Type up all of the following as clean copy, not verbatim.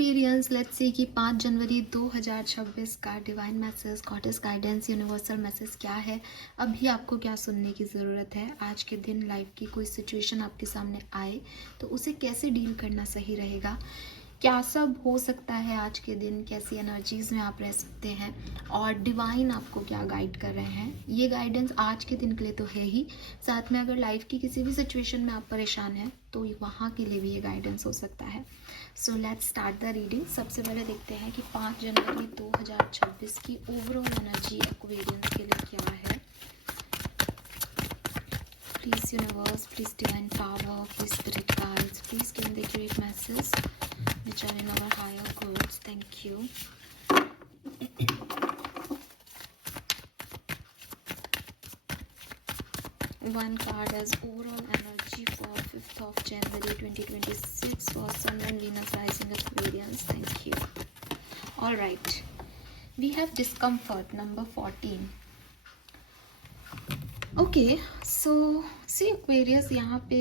Aquarians, let's see कि 5 जनवरी 2026 का divine message, goddess guidance, universal message क्या है। अभी आपको क्या सुनने की ज़रूरत है। आज के दिन लाइफ की कोई सिचुएशन आपके सामने आए तो उसे कैसे डील करना सही रहेगा, क्या सब हो सकता है आज के दिन, कैसी एनर्जीज़ में आप रह सकते हैं और डिवाइन आपको क्या गाइड कर रहे हैं। ये गाइडेंस आज के दिन के लिए तो है ही, साथ में अगर लाइफ की किसी भी सिचुएशन में आप परेशान हैं तो वहाँ के लिए भी ये गाइडेंस हो सकता है। So let's start the reading. सबसे पहले देखते हैं कि 5 जनवरी 2026 की ओवरऑल एनर्जी एक्वेरियंस के लिए क्या है। Please universe, please divine power, please spirit guides, please give the great message which are in our higher codes. Thank you. One card as overall energy for 5th of January 2026 for Sun and Venus rising Aquarians. Thank you. All right. We have discomfort number 14. Okay, so see Aquarius, यहाँ पे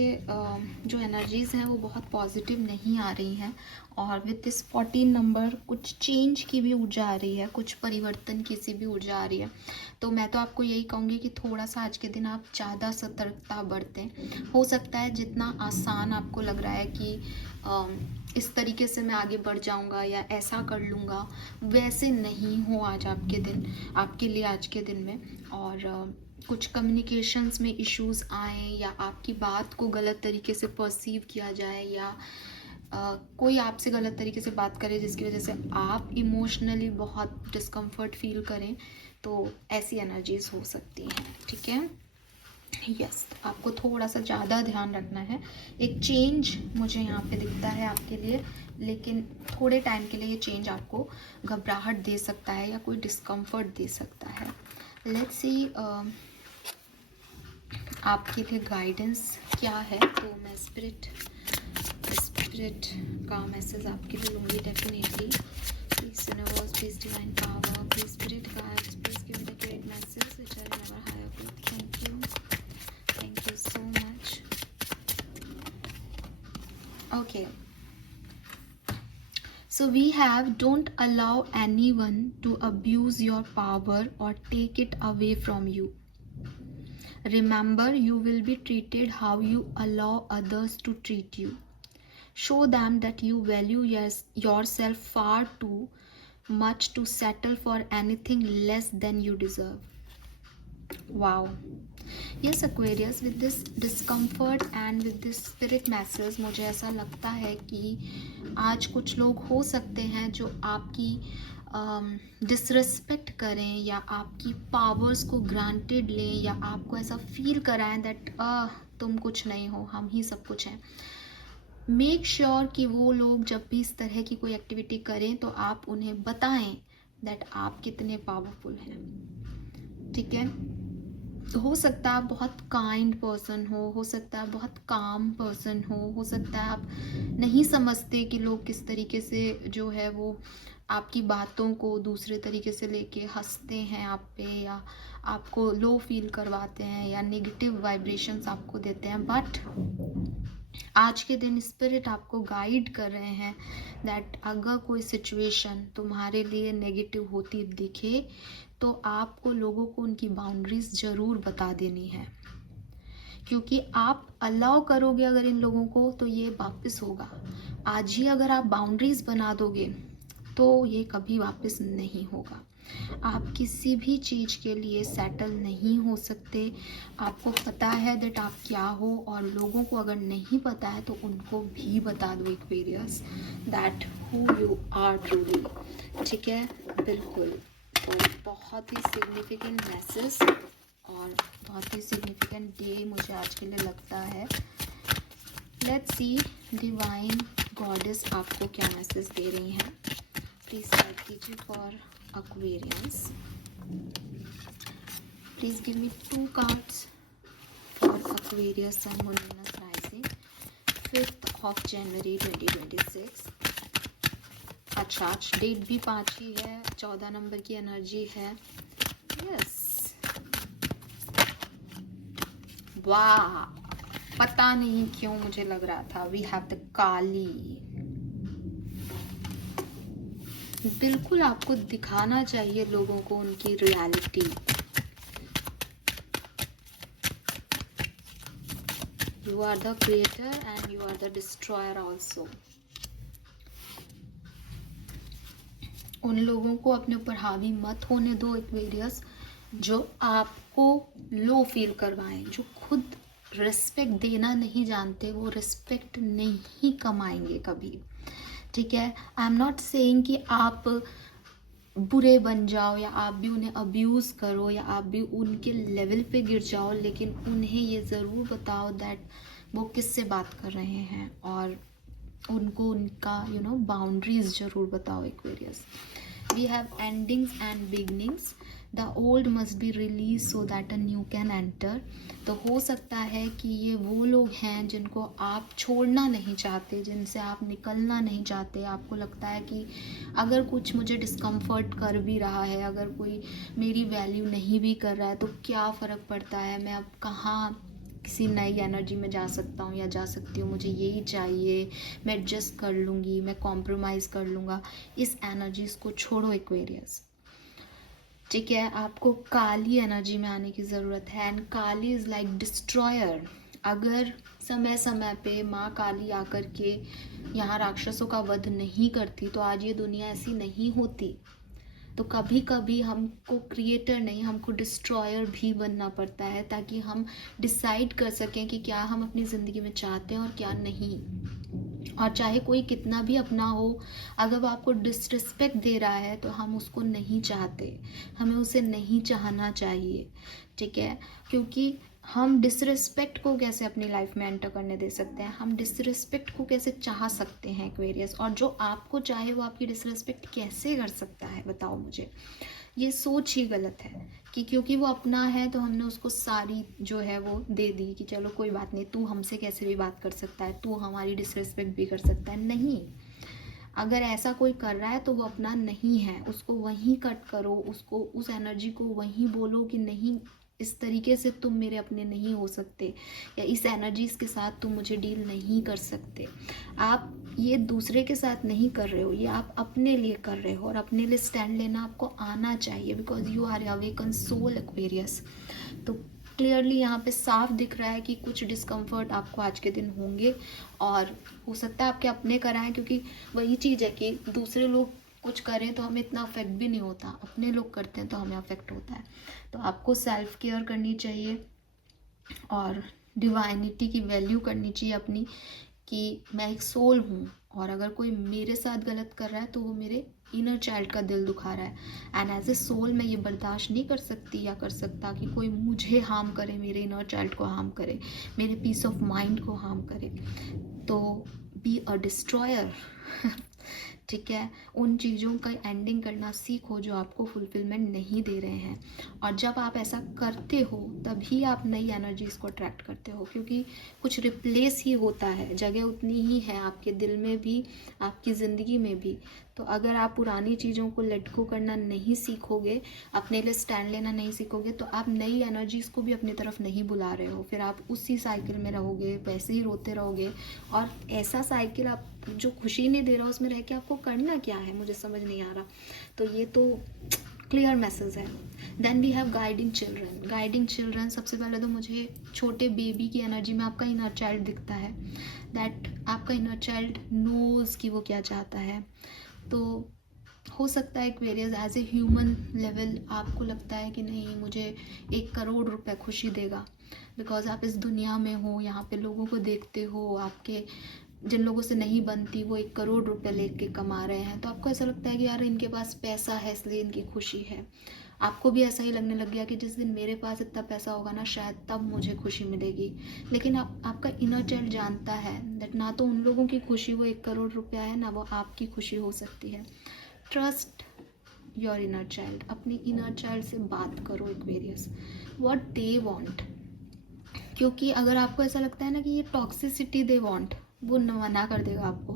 जो energies हैं वो बहुत positive नहीं आ रही हैं और विद दिस 14 नंबर कुछ चेंज की भी ऊर्जा आ रही है, कुछ परिवर्तन की सी भी ऊर्जा आ रही है। तो मैं तो आपको यही कहूँगी कि थोड़ा सा आज के दिन आप ज़्यादा सतर्कता बरतें। हो सकता है जितना आसान आपको लग रहा है कि इस तरीके से मैं आगे बढ़ जाऊंगा या ऐसा कर लूँगा, वैसे नहीं हो आज आपके दिन, आपके लिए आज के दिन में। और कुछ कम्युनिकेशंस में इश्यूज आए या आपकी बात को गलत तरीके से परसीव किया जाए या कोई आपसे गलत तरीके से बात करे जिसकी वजह से आप इमोशनली बहुत डिस्कम्फर्ट फील करें, तो ऐसी एनर्जीज हो सकती हैं। ठीक है, यस, आपको थोड़ा सा ज़्यादा ध्यान रखना है। एक चेंज मुझे यहाँ पे दिखता है आपके लिए, लेकिन थोड़े टाइम के लिए ये चेंज आपको घबराहट दे सकता है या कोई डिस्कम्फर्ट दे सकता है। लेट्स सी आपके लिए गाइडेंस क्या है। तो मैं स्पिरिट का मैसेज आपके लिए लूँगी definitely. Please universe, please divine power, please spirit guides, please give me the great message which are in our higher group. Thank you so much. Okay, so we have, don't allow anyone to abuse your power or take it away from you. Remember, you will be treated how you allow others to treat you. Show them that you value yourself far too much to settle for anything less than you deserve. Wow. Yes Aquarius, with this discomfort and with this spirit message, मुझे ऐसा लगता है कि आज कुछ लोग हो सकते हैं जो आपकी डिसरिस्पेक्ट करें या आपकी पावर्स को ग्रांटेड लें या आपको ऐसा फील कराएं दैट तुम कुछ नहीं हो, हम ही सब कुछ हैं। मेक श्योर कि वो लोग जब भी इस तरह की कोई एक्टिविटी करें तो आप उन्हें बताएं दैट आप कितने पावरफुल हैं। ठीक है, हो सकता है आप बहुत काइंड पर्सन हो सकता है बहुत काम पर्सन हो सकता है आप नहीं समझते कि लोग किस तरीके से जो है वो आपकी बातों को दूसरे तरीके से लेके हंसते हैं आप पे या आपको लो फील करवाते हैं या नेगेटिव वाइब्रेशंस आपको देते हैं। बट आज के दिन स्पिरिट आपको गाइड कर रहे हैं दैट अगर कोई सिचुएशन तुम्हारे लिए नेगेटिव होती दिखे तो आपको लोगों को उनकी बाउंड्रीज ज़रूर बता देनी है, क्योंकि आप अलाउ करोगे अगर इन लोगों को तो ये वापस होगा। आज ही अगर आप बाउंड्रीज बना दोगे तो ये कभी वापस नहीं होगा। आप किसी भी चीज़ के लिए सेटल नहीं हो सकते। आपको पता है दैट आप क्या हो, और लोगों को अगर नहीं पता है तो उनको भी बता दो Aquarius that who you are truly. ठीक है, बिल्कुल। तो बहुत ही सिग्निफिकेंट मैसेज और बहुत ही सिग्निफिकेंट डे मुझे आज के लिए लगता है। लेट्स सी डिवाइन गॉडेस आपको क्या मैसेज दे रही हैं। प्लीज गाइड कीजिए for Aquarians. Please give me 2 cards for Aquarius Sun Moon Venus rising 5th of January 2026. अच्छा, डेट भी 5 ही है, 14 नंबर की एनर्जी है। यस, वाह, पता नहीं क्यों मुझे लग रहा था वी हैव द काली। बिल्कुल आपको दिखाना चाहिए लोगों को उनकी reality. You are the creator and you are the destroyer also. उन लोगों को अपने ऊपर हावी मत होने दो एक्वेरियस, जो आपको लो फील करवाएं, जो खुद रिस्पेक्ट देना नहीं जानते, वो रिस्पेक्ट नहीं कमाएंगे कभी। ठीक है, आई एम नॉट सेइंग कि आप बुरे बन जाओ या आप भी उन्हें अब्यूज़ करो या आप भी उनके लेवल पे गिर जाओ, लेकिन उन्हें ये ज़रूर बताओ दैट वो किससे बात कर रहे हैं, और उनको उनका बाउंड्रीज जरूर बताओ Aquarius. We have endings and beginnings, the old must be release so that a new can enter. तो हो सकता है कि ये वो लोग हैं जिनको आप छोड़ना नहीं चाहते, जिनसे आप निकलना नहीं चाहते। आपको लगता है कि अगर कुछ मुझे डिस्कम्फर्ट कर भी रहा है, अगर कोई मेरी वैल्यू नहीं भी कर रहा है, तो क्या फ़र्क पड़ता है, मैं अब कहाँ किसी नई एनर्जी में जा सकता हूँ या जा सकती हूँ, मुझे यही चाहिए, मैं एडजस्ट कर लूँगी, मैं कॉम्प्रोमाइज़ कर लूँगा। इस एनर्जीज को छोड़ो एक्वेरियस। ठीक है, आपको काली एनर्जी में आने की ज़रूरत है, and Kali is like destroyer. अगर समय समय पे माँ काली आकर के यहाँ राक्षसों का वध नहीं करती तो आज ये दुनिया ऐसी नहीं होती। तो कभी कभी हमको क्रिएटर नहीं, हमको डिस्ट्रॉयर भी बनना पड़ता है, ताकि हम डिसाइड कर सकें कि क्या हम अपनी ज़िंदगी में चाहते हैं और क्या नहीं। और चाहे कोई कितना भी अपना हो, अगर वो आपको डिसरिस्पेक्ट दे रहा है तो हम उसको नहीं चाहते, हमें उसे नहीं चाहना चाहिए। ठीक है, क्योंकि हम डिसरिस्पेक्ट को कैसे अपनी लाइफ में एंटर करने दे सकते हैं, हम डिसरिस्पेक्ट को कैसे चाह सकते हैं एक्वेरियस, और जो आपको चाहे वो आपकी डिसरिस्पेक्ट कैसे कर सकता है, बताओ मुझे। ये सोच ही गलत है कि क्योंकि वो अपना है तो हमने उसको सारी जो है वो दे दी कि चलो कोई बात नहीं, तू हमसे कैसे भी बात कर सकता है, तू हमारी डिसरिस्पेक्ट भी कर सकता है। नहीं, अगर ऐसा कोई कर रहा है तो वो अपना नहीं है, उसको वहीं कट करो, उसको उस एनर्जी को वहीं बोलो कि नहीं, इस तरीके से तुम मेरे अपने नहीं हो सकते, या इस एनर्जीज के साथ तुम मुझे डील नहीं कर सकते। आप ये दूसरे के साथ नहीं कर रहे हो, ये आप अपने लिए कर रहे हो, और अपने लिए स्टैंड लेना आपको आना चाहिए, because you are awaken soul Aquarius. तो क्लियरली यहाँ पे साफ दिख रहा है कि कुछ डिस्कम्फर्ट आपको आज के दिन होंगे, और हो सकता है आपके अपने कराएं, क्योंकि वही चीज़ है कि दूसरे लोग कुछ करें तो हमें इतना अफेक्ट भी नहीं होता, अपने लोग करते हैं तो हमें अफेक्ट होता है। तो आपको सेल्फ केयर करनी चाहिए और डिवाइनिटी की वैल्यू करनी चाहिए अपनी, कि मैं एक सोल हूँ, और अगर कोई मेरे साथ गलत कर रहा है तो वो मेरे इनर चाइल्ड का दिल दुखा रहा है, एंड एज ए सोल मैं ये बर्दाश्त नहीं कर सकती या कर सकता कि कोई मुझे हार्म करे, मेरे इनर चाइल्ड को हार्म करे, मेरे पीस ऑफ माइंड को हार्म करे। तो बी अ डिस्ट्रॉयर। ठीक है, उन चीज़ों का एंडिंग करना सीखो जो आपको फुलफिलमेंट नहीं दे रहे हैं, और जब आप ऐसा करते हो तभी आप नई एनर्जीज को अट्रैक्ट करते हो, क्योंकि कुछ रिप्लेस ही होता है, जगह उतनी ही है आपके दिल में भी, आपकी ज़िंदगी में भी। तो अगर आप पुरानी चीज़ों को लेट गो करना नहीं सीखोगे, अपने लिए स्टैंड लेना नहीं सीखोगे, तो आप नई एनर्जीज़ को भी अपनी तरफ नहीं बुला रहे हो, फिर आप उसी साइकिल में रहोगे, वैसे ही रोते रहोगे, और ऐसा साइकिल आप जो खुशी नहीं दे रहा उसमें रह के आपको करना क्या है, मुझे समझ नहीं आ रहा। तो ये तो क्लियर मैसेज है। Then we have guiding children. Guiding children, सबसे पहले तो मुझे छोटे बेबी की एनर्जी में आपका इनर चाइल्ड दिखता है, दैट आपका इनर चाइल्ड नोज कि वो क्या चाहता है। तो हो सकता है Aquarius as a human level आपको लगता है कि नहीं, मुझे 1 करोड़ रुपए खुशी देगा, बिकॉज आप इस दुनिया में हो, यहाँ पे लोगों को देखते हो, आपके जिन लोगों से नहीं बनती वो 1 करोड़ रुपए लेके कमा रहे हैं, तो आपको ऐसा लगता है कि यार इनके पास पैसा है इसलिए इनकी खुशी है। आपको भी ऐसा ही लगने लग गया कि जिस दिन मेरे पास इतना पैसा होगा ना, शायद तब मुझे खुशी मिलेगी। लेकिन आपका इनर चाइल्ड जानता है दैट ना तो उन लोगों की खुशी वो 1 करोड़ रुपया है, ना वो आपकी खुशी हो सकती है। ट्रस्ट योर इनर चाइल्ड, अपनी इनर चाइल्ड से बात करो एक्वेरियस, व्हाट दे वांट। क्योंकि अगर आपको ऐसा लगता है ना कि ये टॉक्सिसिटी दे वांट, वो मना कर देगा आपको।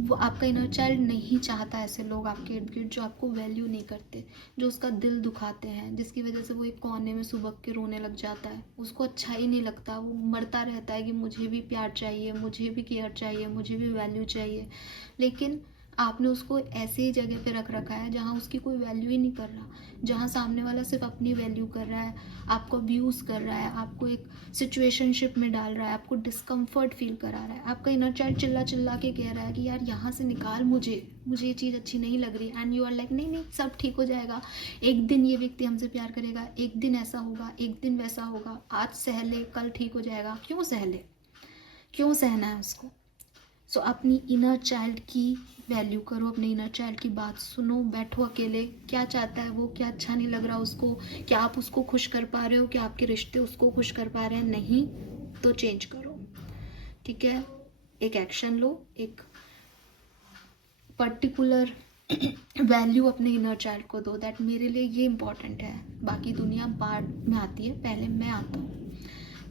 वो आपका इनर चाइल्ड नहीं चाहता ऐसे लोग आपके इर्द गिर्द जो आपको वैल्यू नहीं करते, जो उसका दिल दुखाते हैं, जिसकी वजह से वो एक कोने में सुबह के रोने लग जाता है, उसको अच्छा ही नहीं लगता, वो मरता रहता है कि मुझे भी प्यार चाहिए, मुझे भी केयर चाहिए, मुझे भी वैल्यू चाहिए। लेकिन आपने उसको ऐसी जगह पे रख रखा है जहाँ उसकी कोई वैल्यू ही नहीं कर रहा, जहाँ सामने वाला सिर्फ अपनी वैल्यू कर रहा है, आपको अब्यूज़ कर रहा है, आपको एक सिचुएशनशिप में डाल रहा है, आपको डिस्कम्फर्ट फील करा रहा है। आपका इनर चाइल्ड चिल्ला चिल्ला के कह रहा है कि यार यहाँ से निकाल मुझे ये चीज़ अच्छी नहीं लग रही, एंड यू आर लाइक नहीं नहीं सब ठीक हो जाएगा, एक दिन ये व्यक्ति हमसे प्यार करेगा, एक दिन ऐसा होगा, एक दिन वैसा होगा, आज सह ले कल ठीक हो जाएगा। क्यों सह ले, क्यों सहना है उसको? सो अपनी इनर चाइल्ड की वैल्यू करो, अपने इनर चाइल्ड की बात सुनो, बैठो अकेले, क्या चाहता है वो, क्या अच्छा नहीं लग रहा उसको, क्या आप उसको खुश कर पा रहे हो, क्या आपके रिश्ते उसको खुश कर पा रहे हैं, नहीं तो चेंज करो, ठीक है? एक एक्शन लो, एक पर्टिकुलर वैल्यू अपने इनर चाइल्ड को दो, दैट मेरे लिए ये इंपॉर्टेंट है, बाकी दुनिया बाद में आती है, पहले मैं आता हूँ,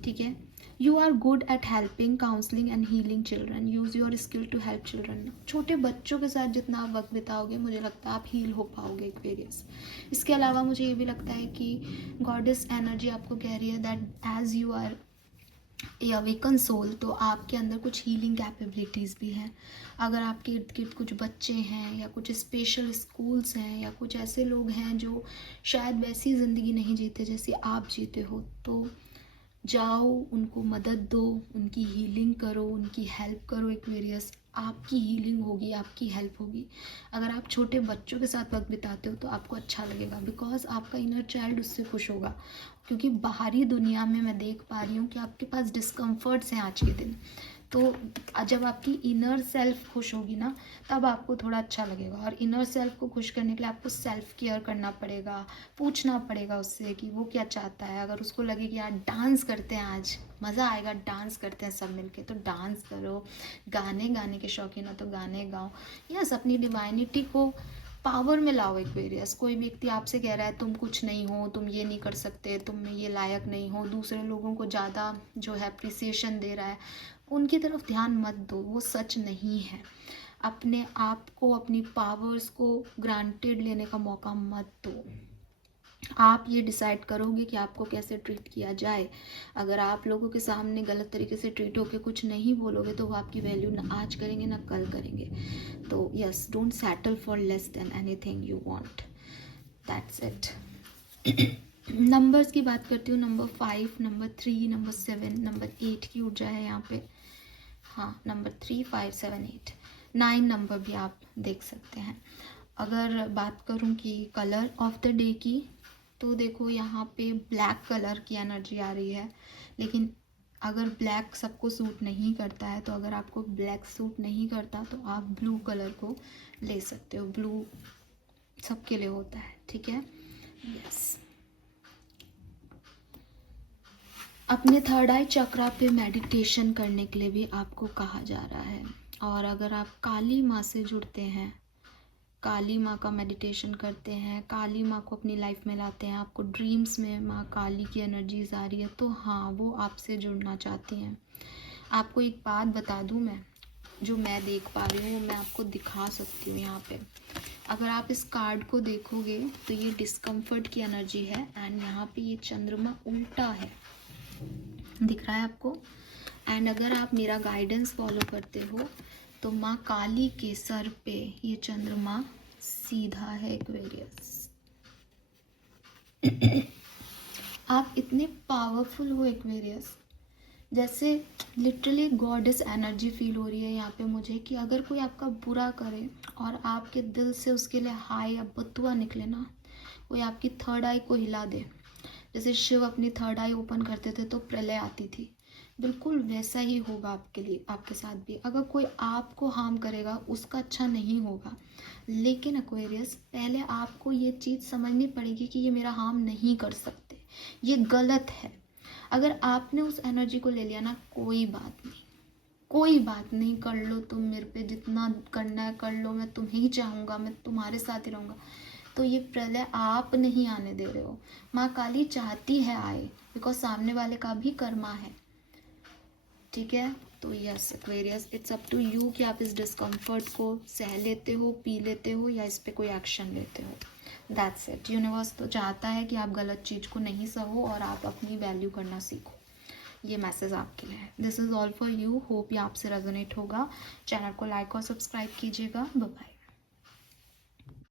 ठीक है? You are good at helping, counselling and healing children, use your skill to help children. छोटे बच्चों के साथ जितना आप वक्त बिताओगे मुझे लगता है आप हील हो पाओगे एक्वेरियस। इसके अलावा मुझे ये भी लगता है कि गॉडेस एनर्जी आपको कह रही है that as you are a awaken soul, तो आपके अंदर कुछ हीलिंग कैपेबिलिटीज़ भी हैं। अगर आपके इर्द गिर्द कुछ बच्चे हैं या कुछ स्पेशल स्कूल्स हैं या कुछ ऐसे लोग हैं जो शायद वैसी ज़िंदगी नहीं जीते जैसी आप जीते हो, तो जाओ उनको मदद दो, उनकी हीलिंग करो, उनकी हेल्प करो एक्वेरियस। आपकी हीलिंग होगी, आपकी हेल्प होगी। अगर आप छोटे बच्चों के साथ वक्त बिताते हो तो आपको अच्छा लगेगा, बिकॉज आपका इनर चाइल्ड उससे खुश होगा, क्योंकि बाहरी दुनिया में मैं देख पा रही हूँ कि आपके पास डिस्कम्फर्ट्स हैं आज के दिन। तो जब आपकी इनर सेल्फ खुश होगी ना, तब आपको थोड़ा अच्छा लगेगा। और इनर सेल्फ को खुश करने के लिए आपको सेल्फ केयर करना पड़ेगा, पूछना पड़ेगा उससे कि वो क्या चाहता है। अगर उसको लगे कि यार डांस करते हैं, आज मज़ा आएगा, डांस करते हैं सब मिलके, तो डांस करो। गाने के शौकीन हो तो गाने गाओ। यस, अपनी डिवाइनिटी को पावर में लाओ एक्वेरियस। कोई व्यक्ति आपसे कह रहा है तुम कुछ नहीं हो, तुम ये नहीं कर सकते, तुम में ये लायक नहीं हो, दूसरे लोगों को ज़्यादा जो है अप्रिसिएशन दे रहा है, उनकी तरफ ध्यान मत दो, वो सच नहीं है। अपने आप को, अपनी पावर्स को ग्रांटेड लेने का मौका मत दो। आप ये डिसाइड करोगे कि आपको कैसे ट्रीट किया जाए। अगर आप लोगों के सामने गलत तरीके से ट्रीट होकर कुछ नहीं बोलोगे तो वो आपकी वैल्यू ना आज करेंगे ना कल करेंगे। तो yes, don't settle for less than anything you want, that's it. Numbers की बात करती हूँ, नंबर 5, नंबर 3, नंबर 7, नंबर 8 की ऊर्जा है यहाँ पे। हाँ, नंबर 3, 5, 7, 8, 9 नंबर भी आप देख सकते हैं। अगर बात करूँ कि कलर ऑफ द डे की, तो देखो यहाँ पे ब्लैक कलर की एनर्जी आ रही है, लेकिन अगर ब्लैक सबको सूट नहीं करता है, तो अगर आपको ब्लैक सूट नहीं करता तो आप ब्लू कलर को ले सकते हो। ब्लू सबके लिए होता है, ठीक है? यस। अपने थर्ड आई चक्रा पे मेडिटेशन करने के लिए भी आपको कहा जा रहा है। और अगर आप काली माँ से जुड़ते हैं, काली माँ का मेडिटेशन करते हैं, काली माँ को अपनी लाइफ में लाते हैं, आपको ड्रीम्स में माँ काली की एनर्जीज आ रही है, तो हाँ, वो आपसे जुड़ना चाहती हैं। आपको एक बात बता दूँ, मैं जो मैं देख पा रही हूँ मैं आपको दिखा सकती हूँ यहाँ पे। अगर आप इस कार्ड को देखोगे तो ये डिस्कम्फर्ट की एनर्जी है, एंड यहाँ पे ये चंद्रमा उल्टा है, दिख रहा है आपको? एंड अगर आप मेरा गाइडेंस फॉलो करते हो तो माँ काली के सर पे ये चंद्रमा सीधा है एक्वेरियस। आप इतने पावरफुल हो एक्वेरियस, जैसे लिटरली गॉडेस एनर्जी फील हो रही है यहाँ पे मुझे, कि अगर कोई आपका बुरा करे और आपके दिल से उसके लिए हाय या बदुआ निकले ना, कोई आपकी थर्ड आई को हिला दे, जैसे शिव अपनी थर्ड आई ओपन करते थे तो प्रलय आती थी, बिल्कुल वैसा ही होगा आपके लिए, आपके साथ भी। अगर कोई आपको हार्म करेगा उसका अच्छा नहीं होगा, लेकिन एक्वेरियस पहले आपको ये चीज़ समझनी पड़ेगी कि ये मेरा हार्म नहीं कर सकते, ये गलत है। अगर आपने उस एनर्जी को ले लिया ना, कोई बात नहीं, कोई बात नहीं, कर लो तुम मेरे पे जितना करना है कर लो, मैं तुम्हें ही चाहूँगा, मैं तुम्हारे साथ ही रहूँगा। तो ये प्रलय आप नहीं आने दे रहे हो, माँ काली चाहती है आए, बिकॉज सामने वाले का भी कर्मा है, ठीक है? तो yes Aquarius, it's up to you कि आप इस डिस्कम्फर्ट को सह लेते हो, पी लेते हो, या इस पर कोई एक्शन लेते हो। That's it. यूनिवर्स तो चाहता है कि आप गलत चीज़ को नहीं सहो और आप अपनी वैल्यू करना सीखो। ये मैसेज आपके लिए है। This is all for you. Hope ये आपसे रेजोनेट होगा। चैनल को लाइक और सब्सक्राइब कीजिएगा। Bye bye.